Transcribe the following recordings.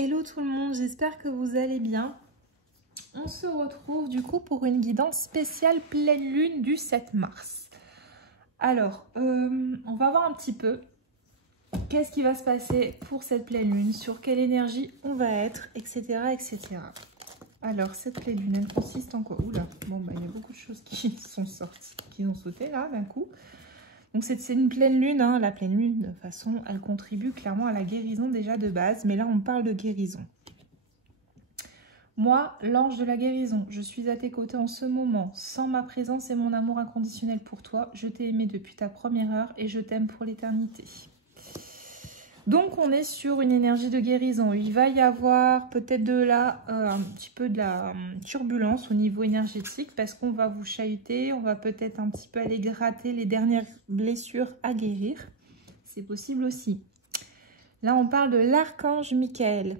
Hello tout le monde, j'espère que vous allez bien. On se retrouve du coup pour une guidance spéciale pleine lune du 7 mars. Alors, on va voir un petit peu qu'est-ce qui va se passer pour cette pleine lune, sur quelle énergie on va être, etc. etc. Alors, cette pleine lune, elle consiste en quoi? Oula, bon bah il y a beaucoup de choses qui sont sorties, qui ont sauté là d'un coup. Donc c'est une pleine lune, hein. La pleine lune, de toute façon, elle contribue clairement à la guérison déjà de base, mais là on parle de guérison. Moi, l'ange de la guérison, je suis à tes côtés en ce moment, sans ma présence et mon amour inconditionnel pour toi. Je t'ai aimé depuis ta première heure et je t'aime pour l'éternité. Donc on est sur une énergie de guérison. Il va y avoir peut-être de la un petit peu de la turbulence au niveau énergétique parce qu'on va vous chahuter, on va peut-être un petit peu aller gratter les dernières blessures à guérir. C'est possible aussi. Là on parle de l'archange Michael.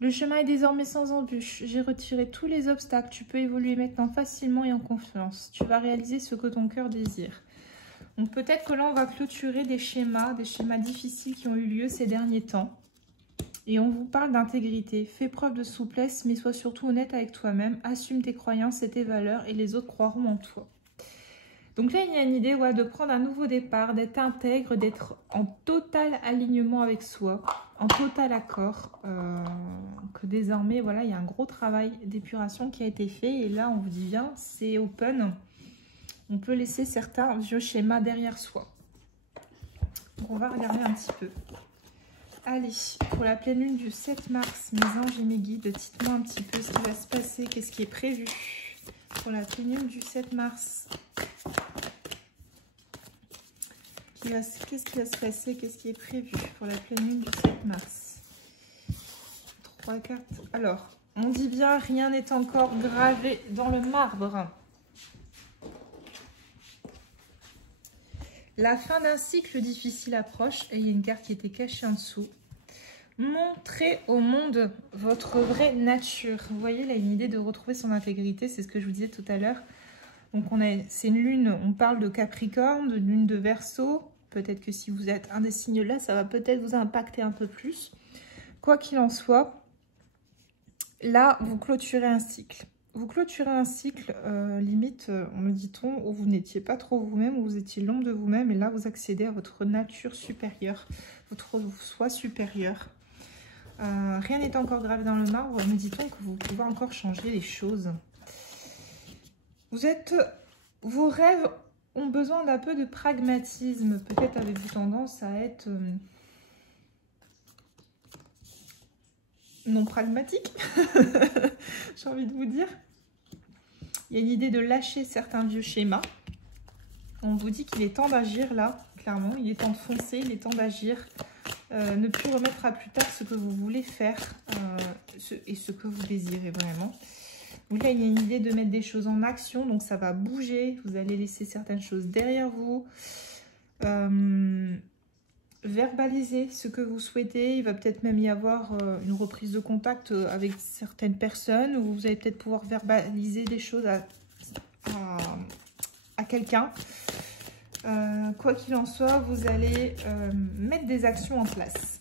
Le chemin est désormais sans embûche. J'ai retiré tous les obstacles. Tu peux évoluer maintenant facilement et en confiance. Tu vas réaliser ce que ton cœur désire. Donc peut-être que là, on va clôturer des schémas difficiles qui ont eu lieu ces derniers temps. Et on vous parle d'intégrité. Fais preuve de souplesse, mais sois surtout honnête avec toi-même. Assume tes croyances et tes valeurs et les autres croiront en toi. Donc là, il y a une idée de prendre un nouveau départ, d'être intègre, d'être en total alignement avec soi, en total accord. Que désormais, voilà, il y a un gros travail d'épuration qui a été fait. Et là, on vous dit bien, c'est open. On peut laisser certains vieux schémas derrière soi. Donc on va regarder un petit peu. Allez, pour la pleine lune du 7 mars, mes anges et mes guides, dites-moi un petit peu ce qui va se passer, qu'est-ce qui est prévu pour la pleine lune du 7 mars. Qu'est-ce qui va se passer, qu'est-ce qui est prévu pour la pleine lune du 7 mars. 3 cartes. Alors, on dit bien, rien n'est encore gravé dans le marbre. La fin d'un cycle difficile approche et il y a une carte qui était cachée en dessous. Montrez au monde votre vraie nature. Vous voyez, là, une idée de retrouver son intégrité, c'est ce que je vous disais tout à l'heure. Donc, c'est une lune, on parle de Capricorne, de lune de Verseau. Peut-être que si vous êtes un des signes-là, ça va peut-être vous impacter un peu plus. Quoi qu'il en soit, là, vous clôturez un cycle. Vous clôturez un cycle, limite, me dit-on, où vous n'étiez pas trop vous-même, où vous étiez l'ombre de vous-même, et là, vous accédez à votre nature supérieure, votre soi supérieur. Rien n'est encore gravé dans le marbre, me dit-on que vous pouvez encore changer les choses. Vos rêves ont besoin d'un peu de pragmatisme. Peut-être avez-vous tendance à être non pragmatique, j'ai envie de vous dire. Il y a une idée de lâcher certains vieux schémas. On vous dit qu'il est temps d'agir là, clairement. Il est temps de foncer, il est temps d'agir. Ne plus remettre à plus tard ce que vous voulez faire et ce que vous désirez vraiment. Donc là, il y a une idée de mettre des choses en action. Donc ça va bouger. Vous allez laisser certaines choses derrière vous. Verbaliser ce que vous souhaitez. Il va peut-être même y avoir une reprise de contact avec certaines personnes où vous allez peut-être pouvoir verbaliser des choses à quelqu'un. Quoi qu'il en soit, vous allez mettre des actions en place.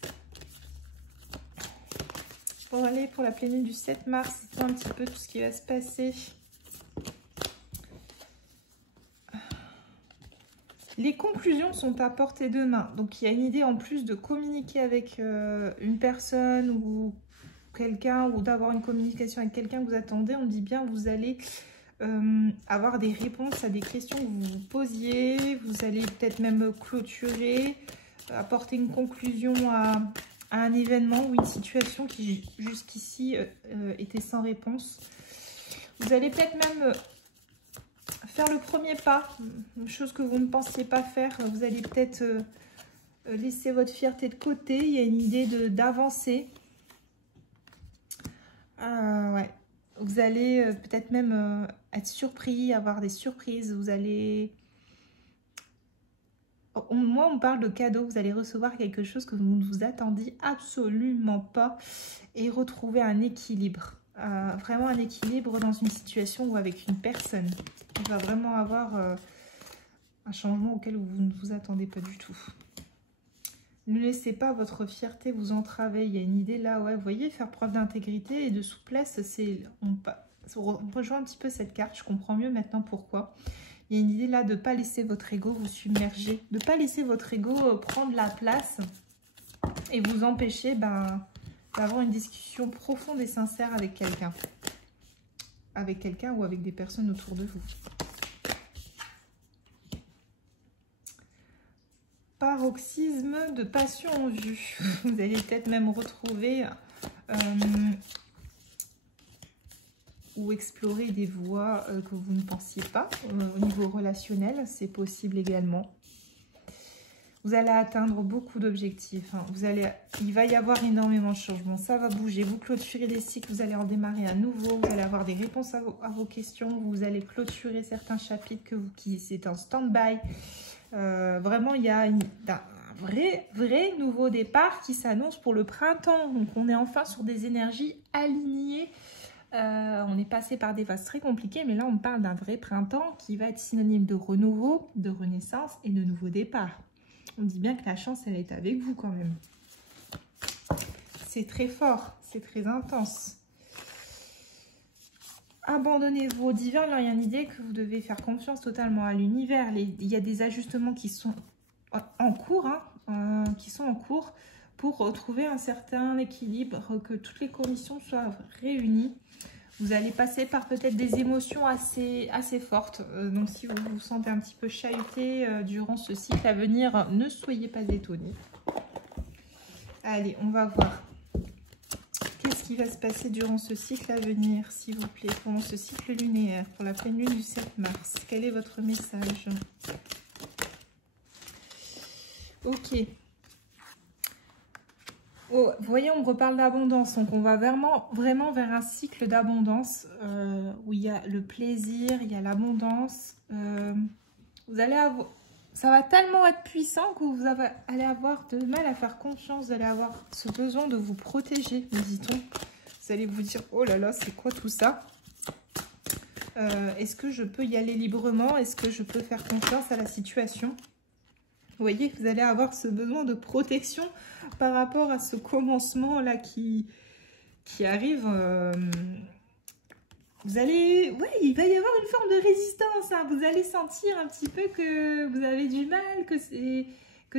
Pour aller pour la pleine lune du 7 mars, c'est un petit peu tout ce qui va se passer. Les conclusions sont à portée de main. Donc, il y a une idée en plus de communiquer avec une personne ou quelqu'un, ou d'avoir une communication avec quelqu'un que vous attendez. On dit bien, vous allez avoir des réponses à des questions que vous vous posiez. Vous allez peut-être même clôturer, apporter une conclusion à un événement ou une situation qui jusqu'ici était sans réponse. Vous allez peut-être même faire le premier pas, une chose que vous ne pensiez pas faire. Vous allez peut-être laisser votre fierté de côté. Il y a une idée d'avancer. Ouais. Vous allez peut-être même être surpris, avoir des surprises. Vous allez... Moi, on parle de cadeau. Vous allez recevoir quelque chose que vous ne vous attendiez absolument pas et retrouver un équilibre. Vraiment un équilibre dans une situation ou avec une personne. Il va vraiment avoir un changement auquel vous ne vous attendez pas du tout. Ne laissez pas votre fierté vous entraver. Il y a une idée là, ouais, vous voyez, faire preuve d'intégrité et de souplesse, on rejoint un petit peu cette carte, je comprends mieux maintenant pourquoi. Il y a une idée là de ne pas laisser votre ego vous submerger, de ne pas laisser votre ego prendre la place et vous empêcher d'avoir une discussion profonde et sincère avec quelqu'un. Avec quelqu'un ou avec des personnes autour de vous. Paroxysme de passion en vue. Vous allez peut-être même retrouver ou explorer des voies que vous ne pensiez pas au niveau relationnel. C'est possible également. Vous allez atteindre beaucoup d'objectifs. Hein. Il va y avoir énormément de changements. Ça va bouger. Vous clôturez des cycles. Vous allez en démarrer un nouveau. Vous allez avoir des réponses à vos questions. Vous allez clôturer certains chapitres qui c'est en stand-by. Vraiment, il y a un vrai nouveau départ qui s'annonce pour le printemps. Donc, on est enfin sur des énergies alignées. On est passé par des phases très compliquées, mais là, on parle d'un vrai printemps qui va être synonyme de renouveau, de renaissance et de nouveau départ. On dit bien que la chance, elle est avec vous quand même. C'est très fort, c'est très intense. Abandonnez-vous au divin. Là, il y a une idée que vous devez faire confiance totalement à l'univers. Il y a des ajustements qui sont en cours, pour retrouver un certain équilibre, que toutes les conditions soient réunies. Vous allez passer par peut-être des émotions assez fortes. Donc, si vous vous sentez un petit peu chahuté durant ce cycle à venir, ne soyez pas étonnés. Allez, on va voir. Qu'est-ce qui va se passer durant ce cycle à venir, s'il vous plaît, pendant ce cycle lunaire, pour la pleine lune du 7 mars? Quel est votre message? Ok. Oh, vous voyez, on me reparle d'abondance. Donc, on va vraiment vers un cycle d'abondance où il y a le plaisir, il y a l'abondance. Vous allez avoir... Ça va tellement être puissant que vous allez avoir de mal à faire confiance. Vous allez avoir ce besoin de vous protéger, me dit-on. Vous allez vous dire, oh là là, c'est quoi tout ça? Est-ce que je peux y aller librement? Est-ce que je peux faire confiance à la situation? Vous voyez, vous allez avoir ce besoin de protection par rapport à ce commencement-là qui arrive. Vous allez... Oui, il va y avoir une forme de résistance. Hein. Vous allez sentir un petit peu que vous avez du mal, que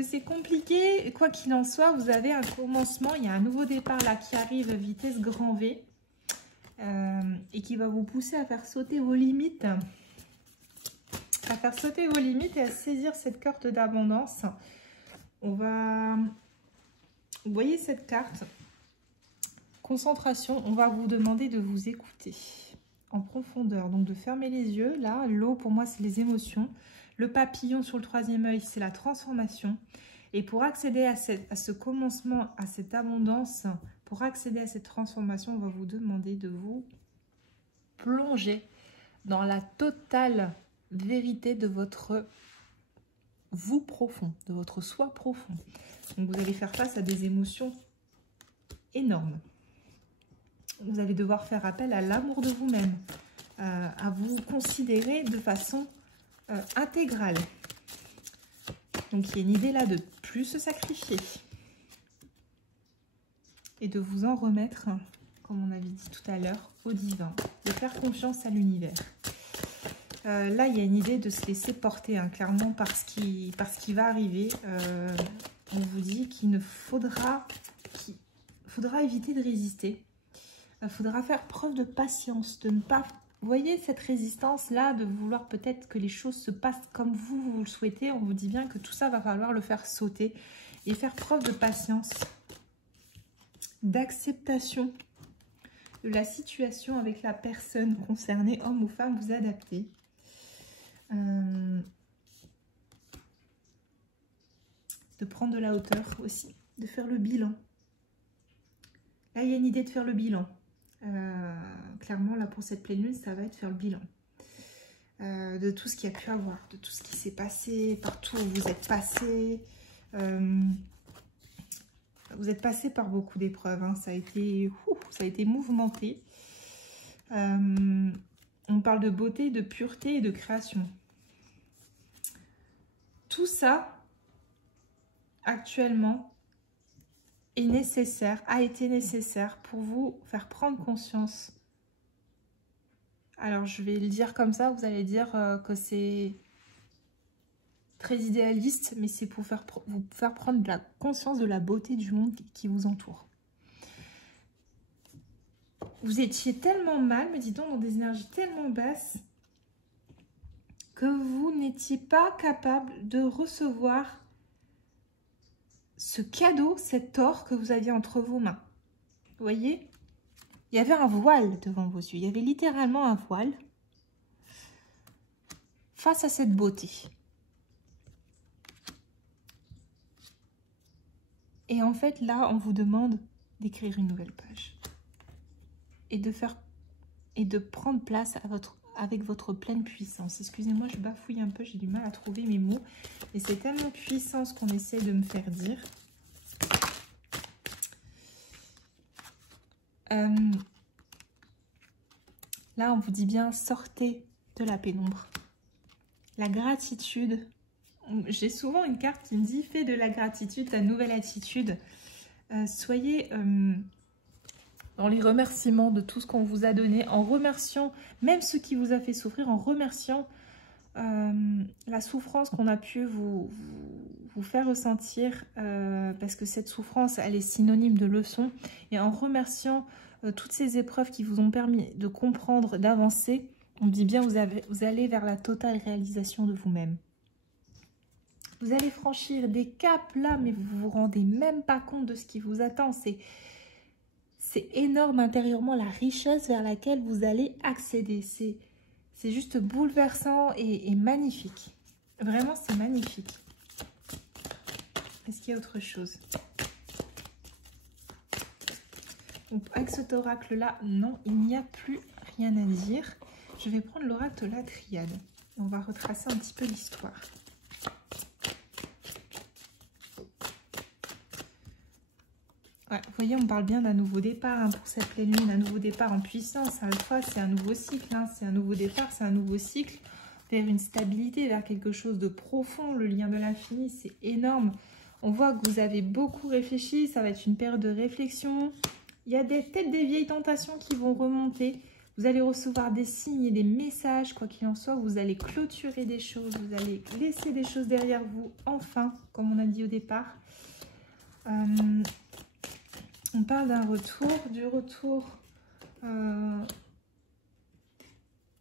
c'est compliqué. Quoi qu'il en soit, vous avez un commencement. Il y a un nouveau départ là qui arrive, vitesse grand V. Et qui va vous pousser à faire sauter vos limites. À faire sauter vos limites et à saisir cette carte d'abondance. On va... Vous voyez cette carte? Concentration, on va vous demander de vous écouter en profondeur. Donc de fermer les yeux. Là, l'eau pour moi c'est les émotions. Le papillon sur le troisième œil, c'est la transformation. Et pour accéder à ce commencement, à cette abondance, pour accéder à cette transformation, on va vous demander de vous plonger dans la totale vérité de votre vous profond, de votre soi profond. Donc vous allez faire face à des émotions énormes. Vous allez devoir faire appel à l'amour de vous-même, à vous considérer de façon intégrale. Donc il y a une idée là de plus se sacrifier et de vous en remettre, comme on avait dit tout à l'heure, au divin, de faire confiance à l'univers. Là, il y a une idée de se laisser porter, hein, clairement, par ce qui va arriver. On vous dit qu'il faudra éviter de résister. Il faudra faire preuve de patience, de ne pas... Vous voyez cette résistance-là, de vouloir peut-être que les choses se passent comme vous le souhaitez. On vous dit bien que tout ça va falloir le faire sauter et faire preuve de patience, d'acceptation de la situation avec la personne concernée, homme ou femme, vous adapter. De prendre de la hauteur aussi, de faire le bilan. Là, il y a une idée de faire le bilan. Clairement, là, pour cette pleine lune, ça va être faire le bilan. De tout ce qu'il y a pu avoir, de tout ce qui s'est passé, partout où vous êtes passé. Vous êtes passé par beaucoup d'épreuves, hein. Ça a été mouvementé. On parle de beauté, de pureté et de création. Tout ça, actuellement, est nécessaire, a été nécessaire pour vous faire prendre conscience. Alors, je vais le dire comme ça, vous allez dire que c'est très idéaliste, mais c'est pour vous faire prendre de la conscience de la beauté du monde qui vous entoure. Vous étiez tellement mal, me dit-on, dans des énergies tellement basses, que vous n'étiez pas capable de recevoir ce cadeau, cet or que vous aviez entre vos mains. Vous voyez? Il y avait un voile devant vos yeux. Il y avait littéralement un voile face à cette beauté. Et en fait, là, on vous demande d'écrire une nouvelle page. Et de prendre place avec votre pleine puissance. Excusez-moi, je bafouille un peu, j'ai du mal à trouver mes mots. Et c'est tellement puissant ce qu'on essaie de me faire dire. Là, on vous dit bien, sortez de la pénombre. La gratitude. J'ai souvent une carte qui me dit, fais de la gratitude ta nouvelle attitude. Soyez dans les remerciements de tout ce qu'on vous a donné, en remerciant même ce qui vous a fait souffrir, en remerciant la souffrance qu'on a pu vous faire ressentir, parce que cette souffrance, elle est synonyme de leçon, et en remerciant toutes ces épreuves qui vous ont permis de comprendre, d'avancer, on dit bien, vous allez vers la totale réalisation de vous-même. Vous allez franchir des caps là, mais vous vous rendez même pas compte de ce qui vous attend. C'est énorme intérieurement la richesse vers laquelle vous allez accéder. C'est juste bouleversant et magnifique. Vraiment, c'est magnifique. Est-ce qu'il y a autre chose? Donc, avec cet oracle-là, non, il n'y a plus rien à dire. Je vais prendre l'oracle de la Triade. On va retracer un petit peu l'histoire. Ouais, vous voyez, on parle bien d'un nouveau départ hein, pour cette pleine lune, un nouveau départ en puissance. Alpha, c'est un nouveau cycle, hein, c'est un nouveau départ, c'est un nouveau cycle vers une stabilité, vers quelque chose de profond. Le lien de l'infini, c'est énorme. On voit que vous avez beaucoup réfléchi, ça va être une période de réflexion. Il y a peut-être des vieilles tentations qui vont remonter. Vous allez recevoir des signes et des messages, quoi qu'il en soit. Vous allez clôturer des choses, vous allez laisser des choses derrière vous, enfin, comme on a dit au départ. On parle d'un retour, du retour. Il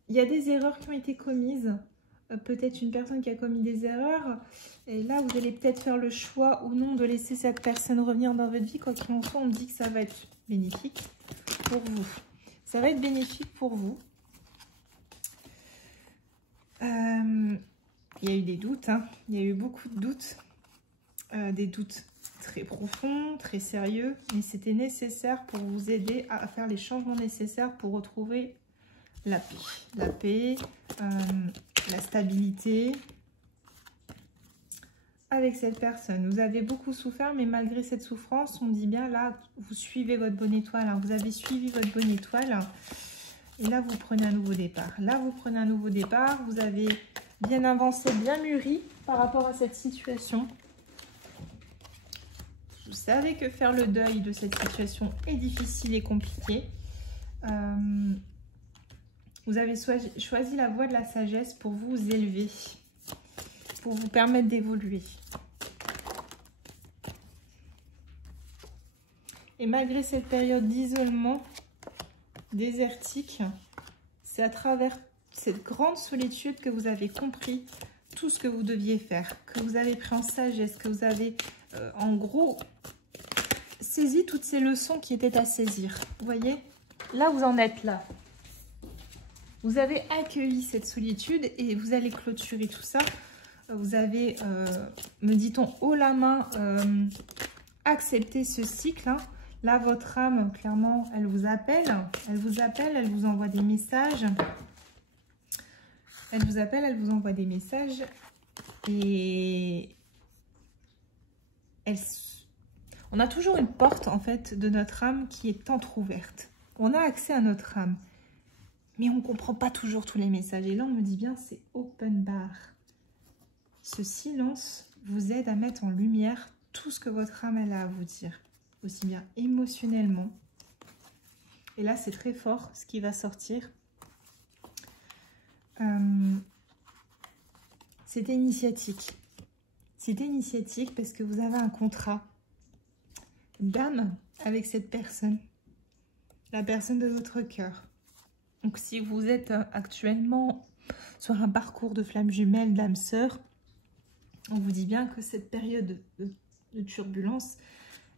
y a des erreurs qui ont été commises. Peut-être une personne qui a commis des erreurs. Et là, vous allez peut-être faire le choix ou non de laisser cette personne revenir dans votre vie. Quoi qu'il en soit, on me dit que ça va être bénéfique pour vous. Ça va être bénéfique pour vous. Il y a eu des doutes. Hein. Il y a eu beaucoup de doutes. Des doutes très profonds, très sérieux, mais c'était nécessaire pour vous aider à faire les changements nécessaires pour retrouver la paix, la stabilité avec cette personne. Vous avez beaucoup souffert, mais malgré cette souffrance, on dit bien là, vous suivez votre bonne étoile, hein, vous avez suivi votre bonne étoile, et là vous prenez un nouveau départ. Là vous prenez un nouveau départ, vous avez bien avancé, bien mûri par rapport à cette situation. Vous savez que faire le deuil de cette situation est difficile et compliqué. Vous avez choisi la voie de la sagesse pour vous élever, pour vous permettre d'évoluer. Et malgré cette période d'isolement désertique, c'est à travers cette grande solitude que vous avez compris tout ce que vous deviez faire, que vous avez pris en sagesse, que vous avez en gros saisi toutes ces leçons qui étaient à saisir. Vous voyez, là vous en êtes là. Vous avez accueilli cette solitude et vous allez clôturer tout ça. Vous avez, me dit-on, haut la main, accepté ce cycle. Hein. Là, votre âme, clairement, elle vous appelle. Elle vous appelle, elle vous envoie des messages. Elle vous appelle, elle vous envoie des messages. Et on a toujours une porte, en fait, de notre âme qui est entrouverte. On a accès à notre âme. Mais on ne comprend pas toujours tous les messages. Et là, on me dit bien, c'est open bar. Ce silence vous aide à mettre en lumière tout ce que votre âme elle a à vous dire. aussi bien émotionnellement. Et là, c'est très fort ce qui va sortir. C'est initiatique. C'est initiatique parce que vous avez un contrat d'âme avec cette personne. La personne de votre cœur. Donc, si vous êtes actuellement sur un parcours de flamme jumelle, d'âme sœur, on vous dit bien que cette période de turbulence,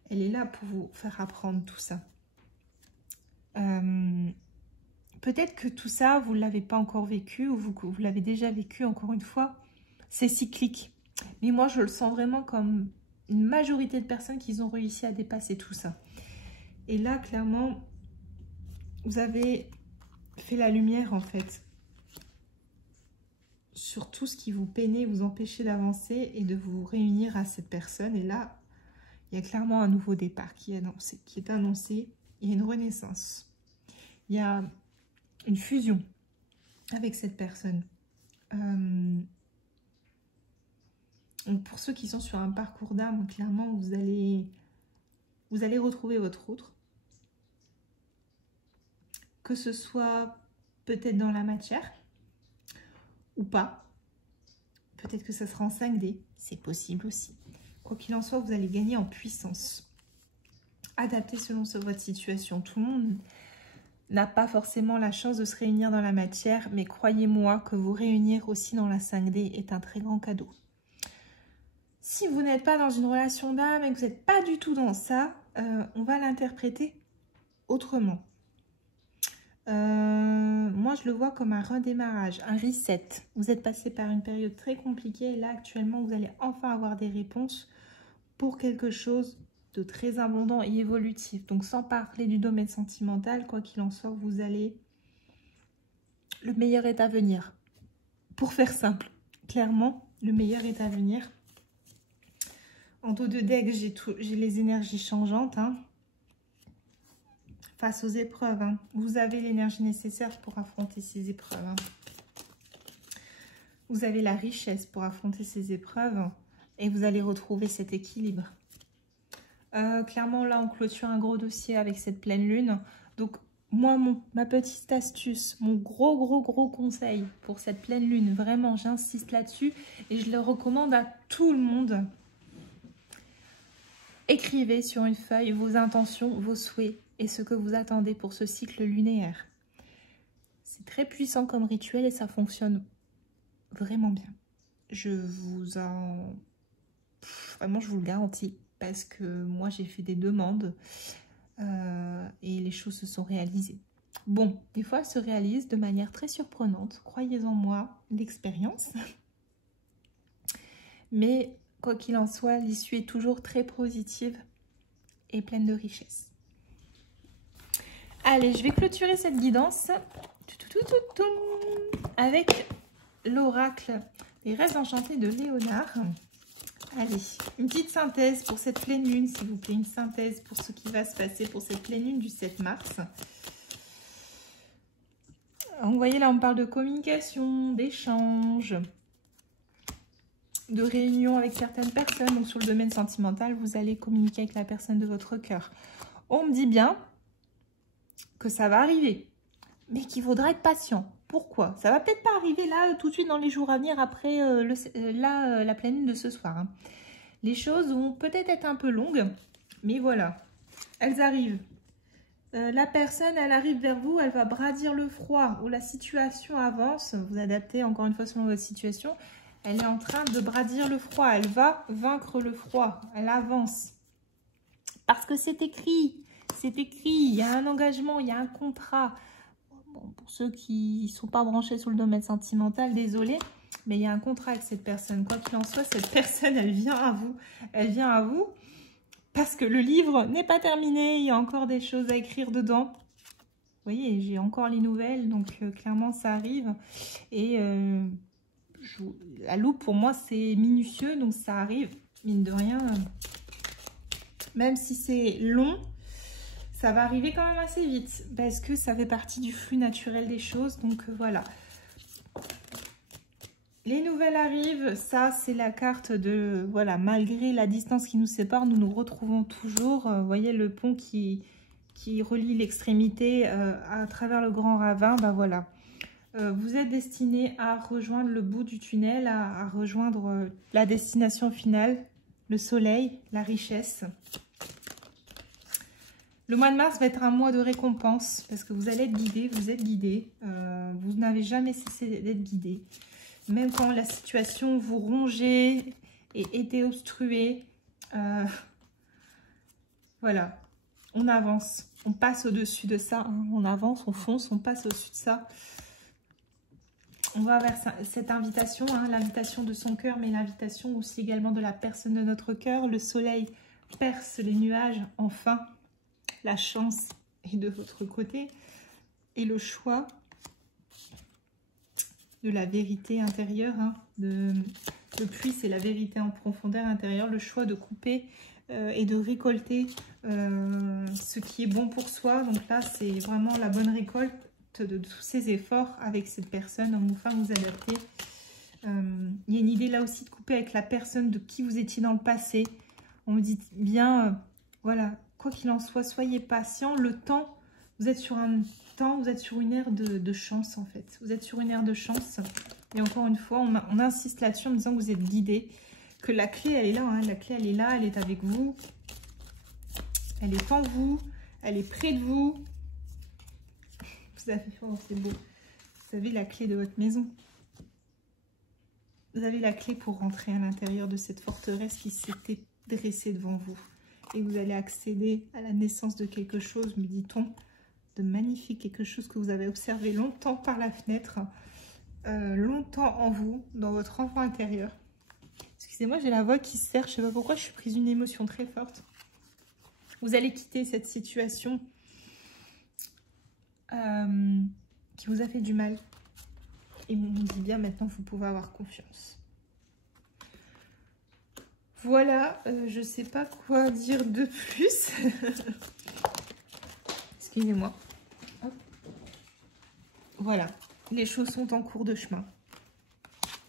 elle est là pour vous faire apprendre tout ça. Peut-être que tout ça, vous ne l'avez pas encore vécu ou vous l'avez déjà vécu, encore une fois. C'est cyclique. Mais moi, je le sens vraiment comme une majorité de personnes qui ont réussi à dépasser tout ça. Et là, clairement, vous avez fait la lumière, en fait, sur tout ce qui vous peinait, vous empêchez d'avancer et de vous réunir à cette personne. Et là, il y a clairement un nouveau départ qui est annoncé. Il y a une renaissance. Il y a une fusion avec cette personne. Donc pour ceux qui sont sur un parcours d'âme, clairement, vous allez retrouver votre autre. Que ce soit peut-être dans la matière ou pas. Peut-être que ça sera en 5D. C'est possible aussi. Quoi qu'il en soit, vous allez gagner en puissance. Adapté selon votre situation. Tout le monde n'a pas forcément la chance de se réunir dans la matière, mais croyez-moi que vous réunir aussi dans la 5D est un très grand cadeau. Si vous n'êtes pas dans une relation d'âme et que vous n'êtes pas du tout dans ça, on va l'interpréter autrement. Moi, je le vois comme un redémarrage, un reset. Vous êtes passé par une période très compliquée et là, actuellement, vous allez enfin avoir des réponses pour quelque chose de très abondant et évolutif. Donc, sans parler du domaine sentimental, quoi qu'il en soit, vous allez... Le meilleur est à venir. Pour faire simple, clairement, le meilleur est à venir. En dos de deck, j'ai les énergies changeantes, hein. Face aux épreuves, hein. Vous avez l'énergie nécessaire pour affronter ces épreuves, hein. Vous avez la richesse pour affronter ces épreuves et vous allez retrouver cet équilibre. Clairement, là, on clôture un gros dossier avec cette pleine lune. Donc, moi, ma petite astuce, mon gros conseil pour cette pleine lune, vraiment, j'insiste là-dessus et je le recommande à tout le monde. Écrivez sur une feuille vos intentions, vos souhaits et ce que vous attendez pour ce cycle lunaire. C'est très puissant comme rituel et ça fonctionne vraiment bien. Vraiment, je vous le garantis. Parce que moi, j'ai fait des demandes et les choses se sont réalisées. Bon, des fois, elles se réalisent de manière très surprenante. Croyez-en moi, l'expérience. Mais quoi qu'il en soit, l'issue est toujours très positive et pleine de richesse. Allez, je vais clôturer cette guidance avec l'oracle des rêves enchantés de Léonard. Allez, une petite synthèse pour cette pleine lune, s'il vous plaît. Une synthèse pour ce qui va se passer pour cette pleine lune du 7 mars. Vous voyez, là, on parle de communication, d'échange, de réunion avec certaines personnes. Donc, sur le domaine sentimental, vous allez communiquer avec la personne de votre cœur. On me dit bien que ça va arriver, mais qu'il faudra être patient. Pourquoi? Ça va peut-être pas arriver là tout de suite dans les jours à venir après la pleine lune de ce soir, hein. Les choses vont peut-être être un peu longues, mais voilà, elles arrivent. La personne, elle arrive vers vous, elle va bradir le froid, ou la situation avance, vous adaptez encore une fois selon votre situation, elle est en train de bradir le froid, elle va vaincre le froid, elle avance. Parce que c'est écrit, il y a un engagement, il y a un contrat. Bon, pour ceux qui ne sont pas branchés sur le domaine sentimental, désolé, mais il y a un contrat avec cette personne. Quoi qu'il en soit, cette personne, elle vient à vous. Elle vient à vous parce que le livre n'est pas terminé. Il y a encore des choses à écrire dedans. Vous voyez, j'ai encore les nouvelles, donc clairement, ça arrive. Et la loupe, pour moi, c'est minutieux, donc ça arrive, mine de rien. Même si c'est long, ça va arriver quand même assez vite parce que ça fait partie du flux naturel des choses. Donc voilà. Les nouvelles arrivent, ça c'est la carte de, voilà, malgré la distance qui nous sépare, nous nous retrouvons toujours. Vous voyez le pont qui relie l'extrémité à travers le grand ravin, ben voilà. Vous êtes destiné à rejoindre le bout du tunnel, à rejoindre la destination finale, le soleil, la richesse. Le mois de mars va être un mois de récompense parce que vous allez être guidé, vous êtes guidé. Vous n'avez jamais cessé d'être guidé. Même quand la situation vous rongeait et était obstruée. Voilà, on avance. On passe au-dessus de ça. Hein. On avance, on fonce, on passe au-dessus de ça. On va vers cette invitation, hein, l'invitation de son cœur, mais l'invitation aussi également de la personne de notre cœur. Le soleil perce les nuages, enfin. La chance est de votre côté. Et le choix de la vérité intérieure. Hein, le puits, c'est la vérité en profondeur intérieure. Le choix de couper et de récolter ce qui est bon pour soi. Donc là, c'est vraiment la bonne récolte de tous ces efforts avec cette personne. Enfin, vous adaptez. Il y a une idée là aussi de couper avec la personne de qui vous étiez dans le passé. On me dit bien, voilà, quoi qu'il en soit, soyez patient. Le temps, vous êtes sur un temps, vous êtes sur une ère de chance en fait. Vous êtes sur une ère de chance. Et encore une fois, on insiste là-dessus en disant que vous êtes guidé. Que la clé, elle est là. Hein. La clé, elle est là, elle est avec vous. Elle est en vous. Elle est près de vous. Vous avez, oh, c'est beau. Vous avez la clé de votre maison. Vous avez la clé pour rentrer à l'intérieur de cette forteresse qui s'était dressée devant vous. Et vous allez accéder à la naissance de quelque chose, me dit-on, de magnifique, quelque chose que vous avez observé longtemps par la fenêtre, longtemps en vous, dans votre enfant intérieur. Excusez-moi, j'ai la voix qui se serre, je ne sais pas pourquoi, je suis prise d'une émotion très forte. Vous allez quitter cette situation qui vous a fait du mal. Et on me dit bien maintenant, vous pouvez avoir confiance. Voilà, je ne sais pas quoi dire de plus. Excusez-moi. Voilà, les choses sont en cours de chemin.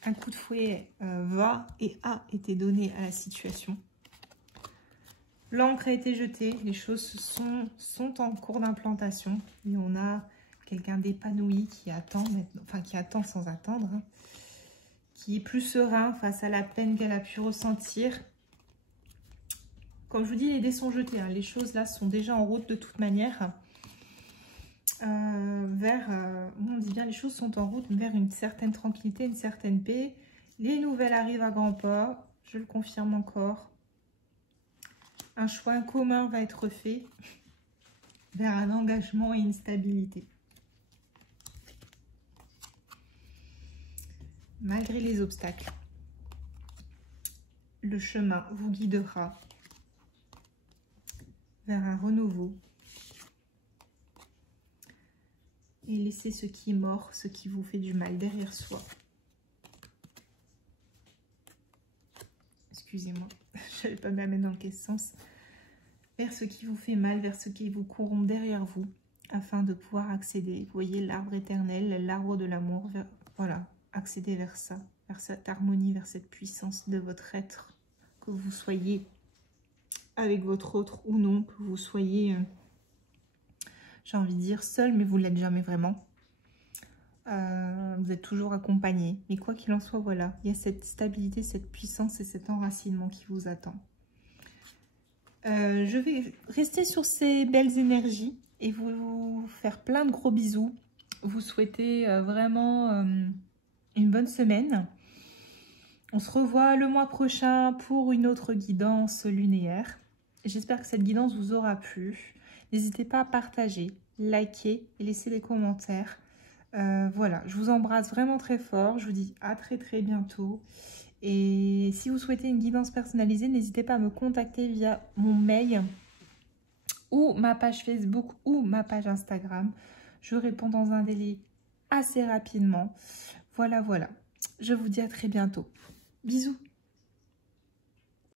Un coup de fouet va et a été donné à la situation. L'encre a été jetée, les choses sont en cours d'implantation. Et on a quelqu'un d'épanoui qui attend, maintenant, enfin qui attend sans attendre, hein, qui est plus serein face à la peine qu'elle a pu ressentir. Comme je vous dis, les dés sont jetés, hein, les choses là sont déjà en route de toute manière. On dit bien, les choses sont en route vers une certaine tranquillité, une certaine paix. Les nouvelles arrivent à grands pas, je le confirme encore. Un choix commun va être fait vers un engagement et une stabilité. Malgré les obstacles, le chemin vous guidera vers un renouveau. Et laissez ce qui est mort, ce qui vous fait du mal derrière soi. Excusez-moi, je n'avais pas bien mettre dans quel sens. Vers ce qui vous fait mal, vers ce qui vous corrompt derrière vous, afin de pouvoir accéder. Vous voyez l'arbre éternel, l'arbre de l'amour. Voilà, accéder vers ça, vers cette harmonie, vers cette puissance de votre être. Que vous soyez avec votre autre ou non, que vous soyez... j'ai envie de dire seul, mais vous ne l'êtes jamais vraiment. Vous êtes toujours accompagné. Mais quoi qu'il en soit, voilà, il y a cette stabilité, cette puissance et cet enracinement qui vous attend. Je vais rester sur ces belles énergies et vous faire plein de gros bisous. Vous souhaitez vraiment une bonne semaine. On se revoit le mois prochain pour une autre guidance lunaire. J'espère que cette guidance vous aura plu. N'hésitez pas à partager, liker et laisser des commentaires. Voilà, je vous embrasse vraiment très fort. Je vous dis à très bientôt. Et si vous souhaitez une guidance personnalisée, n'hésitez pas à me contacter via mon mail ou ma page Facebook ou ma page Instagram. Je réponds dans un délai assez rapidement. Voilà. Je vous dis à très bientôt. Bisous.